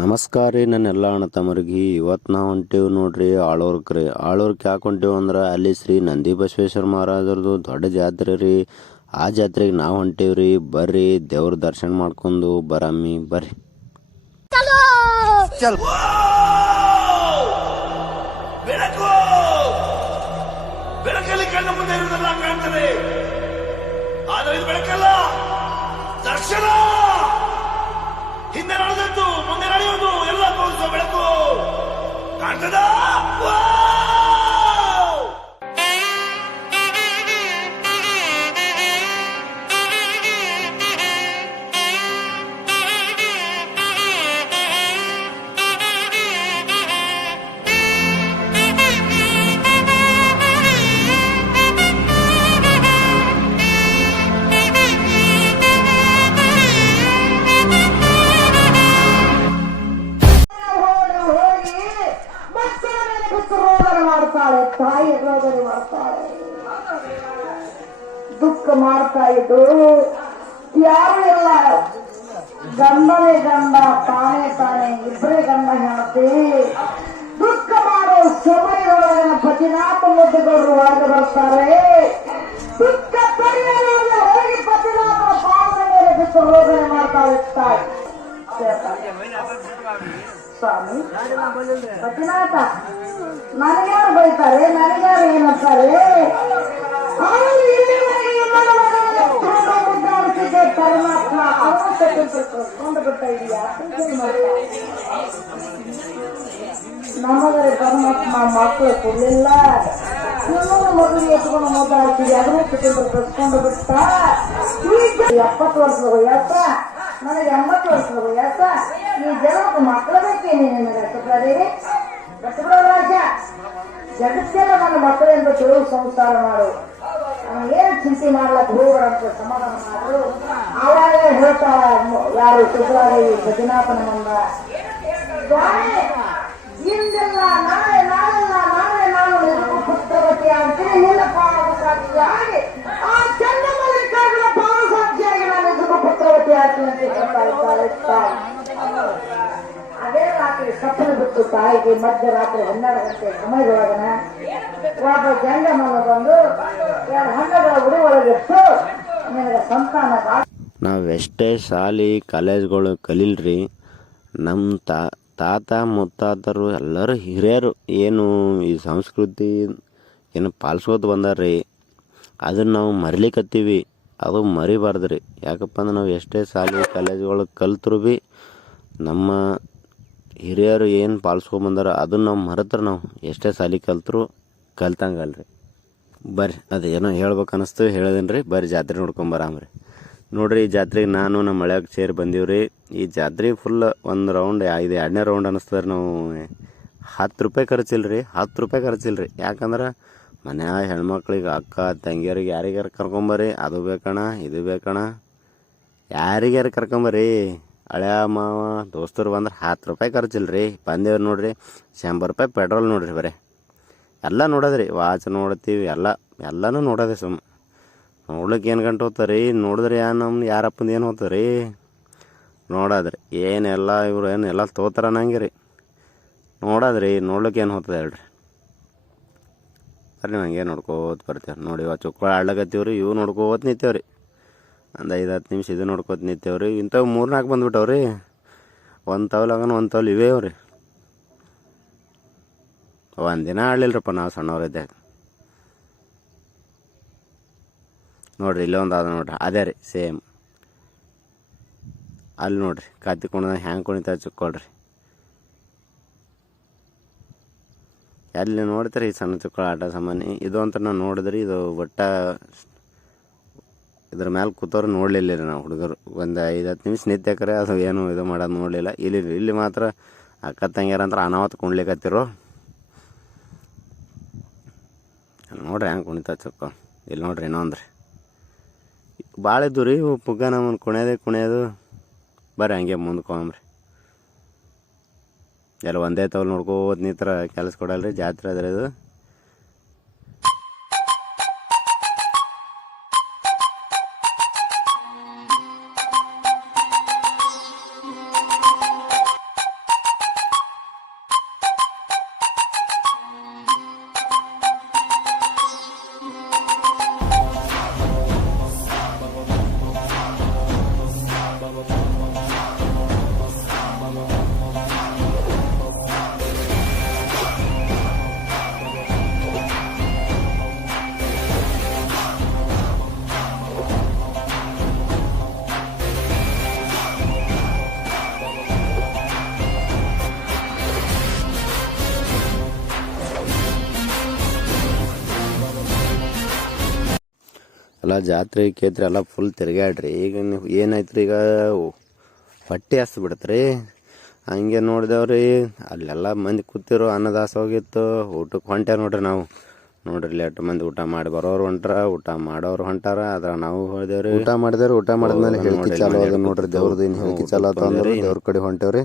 ನಮಸ್ಕಾರ ರೀ ನನ್ನೆಲ್ಲ ಅಣ್ಣ ತಮ್ಮರಿಗೆ. ಇವತ್ತು ನಾವು ಹೊಂಟೇವು ನೋಡ್ರಿ ಆಳೂರ್ಗೆ ರೀ. ಆಳೂರ್ಗೆ ಯಾಕೆ ಹೊಂಟೇವು ಅಂದ್ರೆ ಅಲ್ಲಿ ಶ್ರೀ ನಂದಿ ಬಸವೇಶ್ವರ ಮಹಾರಾಜರದು ದೊಡ್ಡ ಜಾತ್ರೆ ರೀ. ಆ ಜಾತ್ರೆಗೆ ನಾವು ಹೊಂಟೇವು ರೀ. ಬರ್ರಿ ದೇವ್ರ ದರ್ಶನ ಮಾಡ್ಕೊಂಡು ಬರಮ್ಮಿ ಬರ್ರಿ. ಬೆಳಕು ಬೆಳಕಲ್ಲಿ ಕಣ್ಣ ಮುಂದೆ ಇರುವುದೆಲ್ಲ ಕಾಣ್ತದೆ, ಆದರೆ ಇದು ಬೆಳಕಲ್ಲ, ದರ್ಶನ. ಹಿಂದೆ ನಡೆದದ್ದು ಮುಂದೆ ನಡೆಯುವುದು ಎಲ್ಲ ತೋರಿಸುವ ಬೆಳಕು ಕಾಣ್ತದ. ತಾಯಿ ರೋದನೆ ಮಾಡ್ತಾಳೆ, ದುಃಖ ಮಾಡ್ತಾ ಇದ್ದು ಯಾರು ಇಲ್ಲ. ಗಂಡನೇ ಗಂಡ, ತಾನೇ ತಾನೇ, ಇಬ್ಬರೇ ಗಂಡ ಹೆಂಡತಿ ದುಃಖ ಮಾಡೋ ಸಮಯದೊಳಗಿನ ಪತಿನಾಥ ಮುದ್ದುಗಳು ಒಳಗೆ ಬರ್ತಾರೆ. ದುಃಖ ಪರಿಹಾರವಾಗಿ ಹೋಗಿ ಪತಿನಾಥನ ಪಾದದ ಮೇಲೆ ಬಿಟ್ಟು ರೋದನೆ ಮಾಡ್ತಾಳೆ ತಾಯಿ. ಸ್ವಾಮಿ ಪತಿನಾಥ ನನಗ್ಯಾರು ಬೈತಾರೆ, ನನಗ್ಯಾರು ಏನಂತಾರೆ? ಪರಮಾತ್ಮ ಕೊಂಡು ಬಿಡ್ತಾ ಇದೆಯಾ? ನಮಗರೆ ಪರಮಾತ್ಮ ಮಕ್ಕಳು ಕೊಡ್ಲಿಲ್ಲ. ಇನ್ನೊಂದು ಮದುವೆ ಎತ್ಕೊಂಡು ಮೊದಲು ಹಾಕಿದೆ, ಅದನ್ನು ಕಸ್ಕೊಂಡು ಬಿಟ್ಟ. ಈಗ 70 ವರ್ಷದ ವಯಸ್ಸ, ನನಗೆ 80 ವರ್ಷದ ವಯಸ್ಸ. ಈ ಜನಕ್ಕೆ ಮಕ್ಕಳು ಬೇಕೇನೆ ನಿನಗೆ ಕಟ್ಟದೇವಿ ಕಟ್ಟಬಿಡೋ ರಾಜ. ಜಗತ್ತೆಲ್ಲ ನನ್ನ ಮಕ್ಕಳು ಎಂದು ತಿಳಿದು ಸಂಸಾರ ಮಾಡು, ಏನು ಚಿಂತೆ ಮಾಡ್ಲಕ್ಕೆ ಹೋಗ್ಬಾರಂತ ಸಮಾಧಾನ ಮಾಡು. ಅವಾಗ ಹೇಳ್ತಾಳ ಯಾರು ಸುಬ್ರಾದೇವಿ ಬಜನಾಥನ ಮಂದ, ಇಂದಿಲ್ಲ ನಾಳೆ, ನಾಳೆಲ್ಲ ನಾಳೆ ನಾನು ನಿನಗೂ ಪುತ್ರವತಿ ಆಗ್ತೀನಿ, ನಿನ್ನ ಪಾವಸಾಕ್ಷಿಯಾಗಿ ಆ ಚಂದ್ರಮಲ್ಲಿಕಾರ್ಜುನ ಪಾವಸಾಕ್ಷಿಯಾಗಿ ನಾನು ನಿನಗೂ ಪುತ್ರವತಿ ಆಗ್ತೀನಿ ಅಂತ ಹೇಳ್ತಾ ಇದ್ದಾಳೆ. ಅದೇ ರಾತ್ರಿ ಸಪ್ಪನೆ ಬಿಟ್ಟು ತಾಯಿಗೆ ಮಧ್ಯರಾತ್ರಿ 12 ಗಂಟೆ ಸಮಯದೊಳಗನ ಒಬ್ಬ ಜಂಗಮನ ಬಂದು 2 ಹಣ್ಣುಗಳ ಉಡಿ ಒಳಗಿಟ್ಟು ನಿನಗೆ ಸಂತಾನ. ನಾವು ಎಷ್ಟೇ ಶಾಲೆ ಕಾಲೇಜ್ಗಳು ಕಲೀಲ್ರಿ, ನಮ್ಮ ತಾತ ಮುತ್ತಾತರು ಎಲ್ಲರೂ ಹಿರಿಯರು ಏನು ಈ ಸಂಸ್ಕೃತಿ ಏನು ಪಾಲಿಸ್ಕೋತ ಬಂದಾರ್ರಿ. ಅದನ್ನು ನಾವು ಮರಿಲಿಕ್ಕತ್ತೀವಿ, ಅದು ಮರಿಬಾರ್ದು. ಯಾಕಪ್ಪ ಅಂದ್ರೆ ನಾವು ಎಷ್ಟೇ ಶಾಲೆ ಕಾಲೇಜ್ಗಳು ಕಲ್ತ್ರು ಭೀ ನಮ್ಮ ಹಿರಿಯರು ಏನು ಪಾಲಿಸ್ಕೊಂಬಂದಾರ ಅದನ್ನು ನಾವು ಮರೆತ್ರೆ ನಾವು ಎಷ್ಟೇ ಶಾಲೆ ಕಲ್ತಂಗಲ್ರಿ. ಬರ್ರಿ ಅದೇನೋ ಹೇಳ್ಬೇಕು ಅನ್ನಿಸ್ತು ಹೇಳಿದೀನಿ ರೀ. ಬರ್ರಿ ಜಾತ್ರೆ ನೋಡ್ಕೊಂಬರಾಮ್ರಿ. ನೋಡಿರಿ, ಈ ಜಾತ್ರೆಗೆ ನಾನು ನಮ್ಮ ಮಳ್ಯಾಗ ಸೇರಿ ಬಂದೀವ್ರಿ. ಈ ಜಾತ್ರೆ ಫುಲ್ ಒಂದು ರೌಂಡ್, ಇದು 2ನೇ ರೌಂಡ್ ಅನ್ನಿಸ್ತದೆ. ನಾವು 10 ರೂಪಾಯಿ ಖರ್ಚಿಲ್ರಿ, 10 ರೂಪಾಯಿ ಖರ್ಚಿಲ್ರಿ. ಯಾಕಂದ್ರೆ ಮನ್ಯಾಗ ಹೆಣ್ಮಕ್ಳಿಗೆ, ಅಕ್ಕ ತಂಗಿಯರಿಗೆ ಯಾರಿಗಾರು ಕರ್ಕೊಂಬರ್ರಿ, ಅದು ಬೇಕಣ್ಣ ಇದು ಬೇಕಣ್ಣ, ಯಾರಿಗಾರು ಕರ್ಕೊಂಬರ್ರಿ. ಹಳೆಯ ಮಾವ ದೋಸ್ತರು ಬಂದ್ರೆ 10 ರೂಪಾಯಿ ಖರ್ಚಿಲ್ರಿ. ಬಂದೇವ್ರಿ ನೋಡ್ರಿ, 100 ರೂಪಾಯಿ ಪೆಟ್ರೋಲ್ ನೋಡ್ರಿ. ಬರೀ ಎಲ್ಲ ನೋಡೋದ್ರಿ, ವಾಚ್ ನೋಡ್ತೀವಿ, ಎಲ್ಲನೂ ನೋಡೋದೆ. ನೋಡ್ಲಿಕ್ಕೆ ಏನು ಗಂಟೆ ಹೋಗ್ತಾರ್ರಿ, ನೋಡಿದ್ರಿ ಯಾರಪ್ಪಂದು ಏನು ಹೋಗ್ತದ್ರಿ ನೋಡೋದ್ರಿ. ಏನೆಲ್ಲ ಇವ್ರು ಏನೆಲ್ಲ ತೋತಾರ ಅನ್ನಂಗೆ ರೀ ನೋಡೋದ್ರಿ. ನೋಡ್ಲಿಕ್ಕೆ ಏನು ಹೋಗ್ತದೆ ಹೇಳ್ರಿ. ಬರ್ರಿ ನಂಗೆ ನೋಡ್ಕೋತ ಬರ್ತೀವ್ರಿ. ನೋಡಿ ಇವಾಗ ಚುಕ್ಕಳ ಆಡ್ಲಕತ್ತೀವ್ರಿ, ಇವು ನೋಡ್ಕೋತ ನಿಂತೇವ್ರಿ. ಒಂದು 5-10 ನಿಮಿಷ ಇದು ನೋಡ್ಕೋತ ನಿಂತೇವ್ರಿ. ಇಂಥವು 3-4 ಬಂದುಬಿಟ್ಟವ್ರಿ. ಒಂದು ತವಲಾಗನ ಒಂದು ತವಲು ಇವೇ ಅವ್ರಿ. ಒಂದಿನ ಆಡಲಿಲ್ಲರಪ್ಪ ನಾವು ಸಣ್ಣವ್ರಿದ್ದಾಗ. ನೋಡಿರಿ ಇಲ್ಲೇ ಒಂದು ಅದ ನೋಡ್ರಿ, ಅದೇ ರೀ ಸೇಮ್. ಅಲ್ಲಿ ನೋಡ್ರಿ ಕತ್ತಿ ಕುಣಿದ ಹ್ಯಾಂಗೆ ಕುಣಿತಾ ಚುಕ್ಕೊಳ್ರಿ. ಎಲ್ಲಿ ನೋಡ್ತೀರಿ ಈ ಸಣ್ಣ ಚುಕ್ಕಳ ಆಟ ಸಾಮಾನ್ಯ ಇದು ಅಂತ ನಾವು ನೋಡಿದ್ರಿ. ಇದು ಒಟ್ಟ ಇದ್ರ ಮೇಲೆ ಕೂತವ್ರು ನೋಡಲಿಲ್ಲ ರೀ ನಾವು ಹುಡುಗರು. ಒಂದು 5-10 ನಿಮಿಷ ನಿತ್ಯಕರೆ ಅದು ಏನು ಇದು ಮಾಡೋದು ನೋಡಲಿಲ್ಲ. ಇಲ್ಲಿ ಮಾತ್ರ ಅಕ್ಕ ತಂಗಿಯರ ಅಂತ ಅನಾವತ್ ಕುಣ್ಲಿಕ್ಕತ್ತಿರೋ ನೋಡ್ರಿ ಹೆಂಗೆ ಕುಣಿತಾ ಚುಕ್ಕ. ಇಲ್ಲಿ ನೋಡ್ರಿ ಇನ್ನೊಂದ್ರಿ ಭಾಳ ಇದ್ದು ರೀ ಪುಗ್ಗ ನಮ್ಮನ್ನು ಕುಣಿಯೋದು. ಬರ್ರಿ ಹಂಗೆ ಮುಂದ್ಕೊಂಬ್ರಿ. ಎಲ್ಲ ಒಂದೇ ತವಲ್ ನೋಡ್ಕೋತ ನಿಂತ್ರ ಕೆಲಸ ಕೊಡಲ್ರಿ. ಜಾತ್ರೆ ಅದ್ರಿ ಇದು. ಎಲ್ಲ ಜಾತ್ರೆ ಕೇತ್ರಿ ಎಲ್ಲ ಫುಲ್ ತಿರ್ಗಾಡ್ರಿ. ಈಗ ನೀವು ಏನಾಯ್ತು ಈಗ ಹೊಟ್ಟೆ ಹಸ್ತು ಬಿಡತ್ರಿ. ಹಂಗೆ ನೋಡಿದೆವ್ರಿ ಅಲ್ಲೆಲ್ಲ ಮಂದಿ ಕೂತಿರು, ಅನ್ನದಾಸ ಹೋಗಿತ್ತು, ಊಟಕ್ಕೆ ಹೊಂಟ್ಯಾರ ನೋಡ್ರಿ. ನಾವು ನೋಡ್ರಿ ಲೇಟ್ ಮಂದಿ ಊಟ ಮಾಡಿ ಬರೋರು ಹೊಂಟಾರ, ಊಟ ಮಾಡೋರು ಹೊಂಟಾರ. ಅದ್ರ ನಾವು ಹೋದೇವ್ರಿ, ಊಟ ಮಾಡಿದೇವ್ರಿ. ಊಟ ಮಾಡಿದ್ಮೇಲೆ ಹೇಳಿಕೆ ಚಾಲು ಅದ ನೋಡ್ರಿ. ದೇವ್ರದ್ದು ಏನು ಹೇಳಿಕೆ ಚಾಲು ಆತ ಅಂದ್ರೆ ದೇವ್ರ ಕಡೆ ಹೊಂಟೇವ್ರಿ.